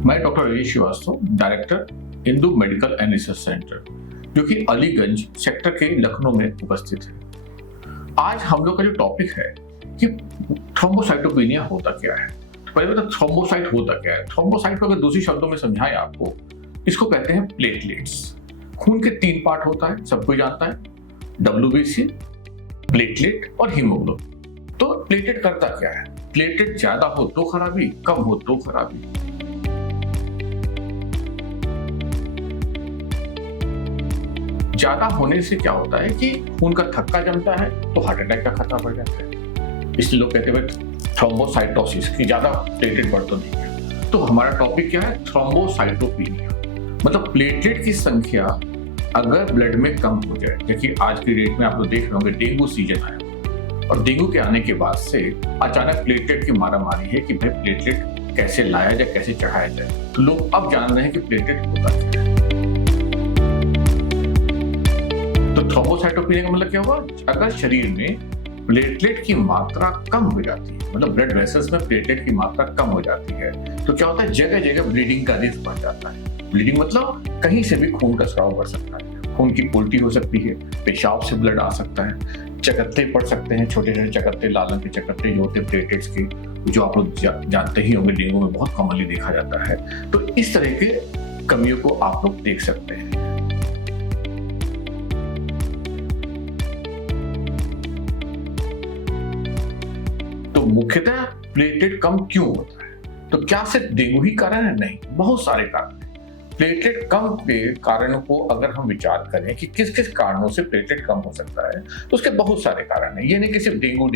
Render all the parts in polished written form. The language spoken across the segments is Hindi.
मैं doctor Rajesh Srivastava, director Indu medical and research centre, जो कि अलीगंज सेक्टर के लखनऊ में उपस्थित है। आज हम लोग का जो टॉपिक है कि थ्रोम्बोसाइटोपेनिया होता क्या है। तो पहले तो थ्रोम्बोसाइट होता क्या है। थ्रोम्बोसाइट को अगर दूसरी शब्दों में समझाएं आपको, इसको कहते हैं प्लेटलेट्स। खून के 3 पार्ट होता है, सब कोई जानता है, WBC, प्लेटलेट और हीमोग्लोबिन। तो प्लेटलेट करता क्या है? प्लेटलेट ज्यादा हो तो खराबी, कम हो तो खराबी। ज्यादा होने से क्या होता है कि खून का थक्का जमता है तो हार्ट अटैक का खतरा बढ़ जाता है। इसलिए लोग कहते हैं थ्रोम्बोसाइटोसिस की ज्यादा प्लेटलेट बढ़ तो नहीं है। तो हमारा टॉपिक क्या है? थ्रोम्बोसाइटोपेनिया। मतलब प्लेटलेट की संख्या अगर ब्लड में कम हो जाए, जैसे आज की डेट में आप लोग देख रहे होंगे डेंगू सीजन आया और डेंगू के आने के बाद से अचानक प्लेटलेट की मारामारी है कि भाई प्लेटलेट कैसे लाया जाए, कैसे चढ़ाया जाए। तो लोग अब जान रहे हैं कि प्लेटलेट होता क्या है। तो थ्रोम्बोसाइटोपेनिया का मतलब क्या हुआ? अगर शरीर में प्लेटलेट की मात्रा कम हो जाती है, मतलब ब्लड वेसल्स में प्लेटलेट की मात्रा कम हो जाती है, तो क्या होता है? जगह जगह ब्लीडिंग का रिस्क बढ़ जाता है। ब्लीडिंग मतलब कहीं से भी खून का स्राव बढ़ सकता है, खून की उल्टी हो सकती है, पेशाब से ब्लड आ सकता है, चकत्ते पड़ सकते हैं, छोटे छोटे चकत्ते, लाल रंग के चकत्ते जो होते हैं प्लेटलेट्स के, जो आप लोग जानते ही होंगे, डेंगू में बहुत कॉमनली देखा जाता है। तो इस तरह के कमियों को आप लोग देख सकते हैं। तो मुख्यतः प्लेटलेट कम क्यों होता है? तो क्या सिर्फ डेंगू ही कारण है? नहीं, बहुत सारे कारण हैं। प्लेटलेट कम के कारणों को अगर हम विचार करें कि किस किस कारणों से प्लेटलेट कम हो सकता है, तो उसके बहुत सारे कारण हैं। ये नहीं कि सिर्फ डेंगू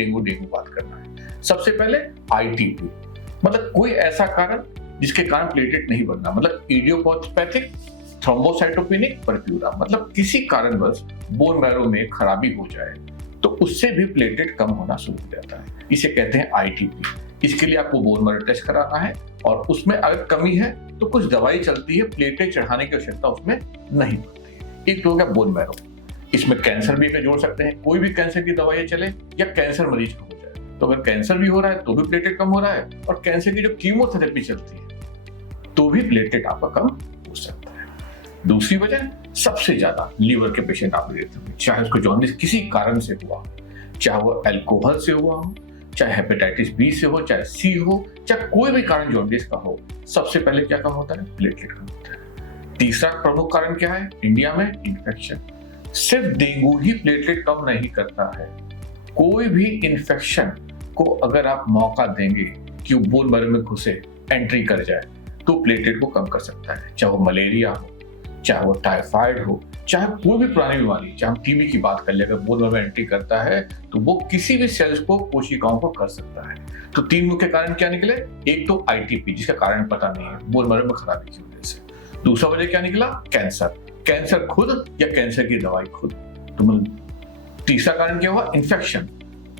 बात करना है। सबसे पहले ITP, मतलब कोई ऐसा कारण जिसके कारण प्लेटलेट नहीं बनना, मतलब इडियोपैथिक थ्रोम्बोसाइटोपेनिक परफ्यूरा, मतलब किसी कारणवश बोन मैरो में खराबी हो जाए तो उससे भी प्लेटलेट कम होना शुरू हो जाता है। इसे कहते हैं ITP। इसके लिए आपको बोन मैरो टेस्ट कराना है और उसमें अगर कमी है तो कुछ दवाई चलती है, प्लेटलेट चढ़ाने की आवश्यकता उसमें नहीं पड़ती है। एक तो हो गया बोन मैरो। इसमें कैंसर भी जोड़ सकते हैं, कोई भी कैंसर की दवाई चले या कैंसर मरीज को हो जाए। तो अगर कैंसर भी हो रहा है तो भी प्लेटलेट कम हो रहा है, और कैंसर की जो कीमोथेरेपी चलती है तो भी प्लेटलेट आपका कम हो सकता है। दूसरी वजह, सबसे ज्यादा लीवर के पेशेंट आप लेते हैं, चाहे उसको जॉन्डिस किसी कारण से हुआ, चाहे वो अल्कोहल से हुआ हो, चाहे हेपेटाइटिस B से हो, चाहे C हो, चाहे कोई भी कारण जॉन्डिस का हो, सबसे पहले क्या कम होता है? प्लेटलेट कम होता है। तीसरा प्रमुख कारण क्या है? इंडिया में इन्फेक्शन। सिर्फ डेंगू ही प्लेटलेट कम नहीं करता है। कोई भी इन्फेक्शन को अगर आप मौका देंगे कि वो बोन मैरो में घुसे, एंट्री कर जाए, तो प्लेटलेट को कम कर सकता है। चाहे वो मलेरिया हो, चाहे वो टाइफाइड हो, चाहे कोई भी पुरानी बीमारी, चाहे हम TB की बात कर ले, अगर बोन मैरो में एंट्री करता है तो वो किसी भी सेल्स को, कोशिकाओं को कर सकता है। तो 3 मुख्य कारण क्या निकले? एक तो ITP, जिसका कारण पता नहीं है, बोन मैरो में खराबी की वजह से। दूसरा वजह क्या निकला? कैंसर खुद या कैंसर की दवाई खुद। तो तीसरा कारण क्या हुआ? इन्फेक्शन।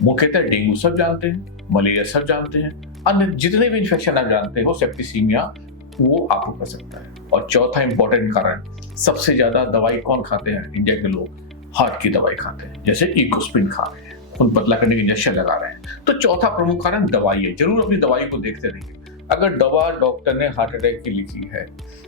मुख्यतः डेंगू सब जानते हैं, मलेरिया सब जानते हैं, अन्य जितने भी इन्फेक्शन आप जानते हो, सेप्टिसीमिया, वो आपको कर सकता है। और चौथा इंपॉर्टेंट कारण, सबसे ज्यादा दवाई कौन खाते हैं इंडिया के लोग? हार्ट की दवाई खाते हैं, जैसे इकोस्प्रिन खा रहे हैं, खून पतला करने के इंजेक्शन लगा रहे हैं। तो चौथा प्रमुख कारण दवाई है। जरूर अपनी दवाई को देखते रहिए। अगर दवा डॉक्टर ने हार्ट अटैक की लिखी है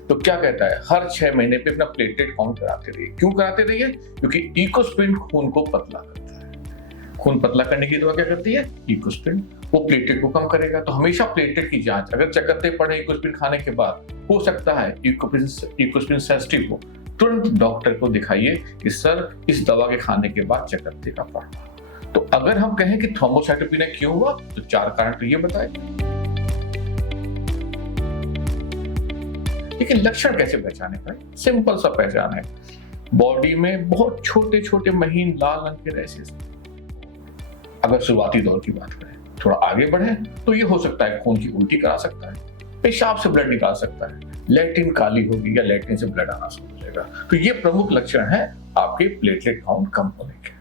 तो क्या कहता है? हर 6 महीने पे अपना प्लेटलेट काउंट कराते रहिए। क्यों कराते रहिए? क्योंकि इकोस्प्रिन खून को पतला करता है। खून पतला करने की दवा क्या करती है? इकोस्प्रिन। वो प्लेटलेट को कम करेगा। तो हमेशा प्लेटलेट की जांच, अगर चकत्ते पड़े इकोस्प्रिन खाने के बाद, हो सकता है इकोस्प्रिन सेंसिटिव हो, तुरंत डॉक्टर को दिखाइए कि सर इस दवा के खाने के बाद चकत्ते का पड़ा। तो अगर हम कहें कि थ्रोम्बोसाइटोपेनिया क्यों हुआ, तो 4 कारण तो ये बताए। लेकिन लक्षण कैसे पहचाने का? सिंपल सा पहचान है। बॉडी में बहुत छोटे छोटे महीन लाल रंग के रैशेस। अगर शुरुआती दौर की बात करें, थोड़ा आगे बढ़े तो ये हो सकता है खून की उल्टी करा सकता है, पेशाब से ब्लड निकाल सकता है, लैट्रिन काली होगी या लैट्रिन से ब्लड आना शुरू हो जाएगा। तो ये प्रमुख लक्षण है आपके प्लेटलेट काउंट कम होने के।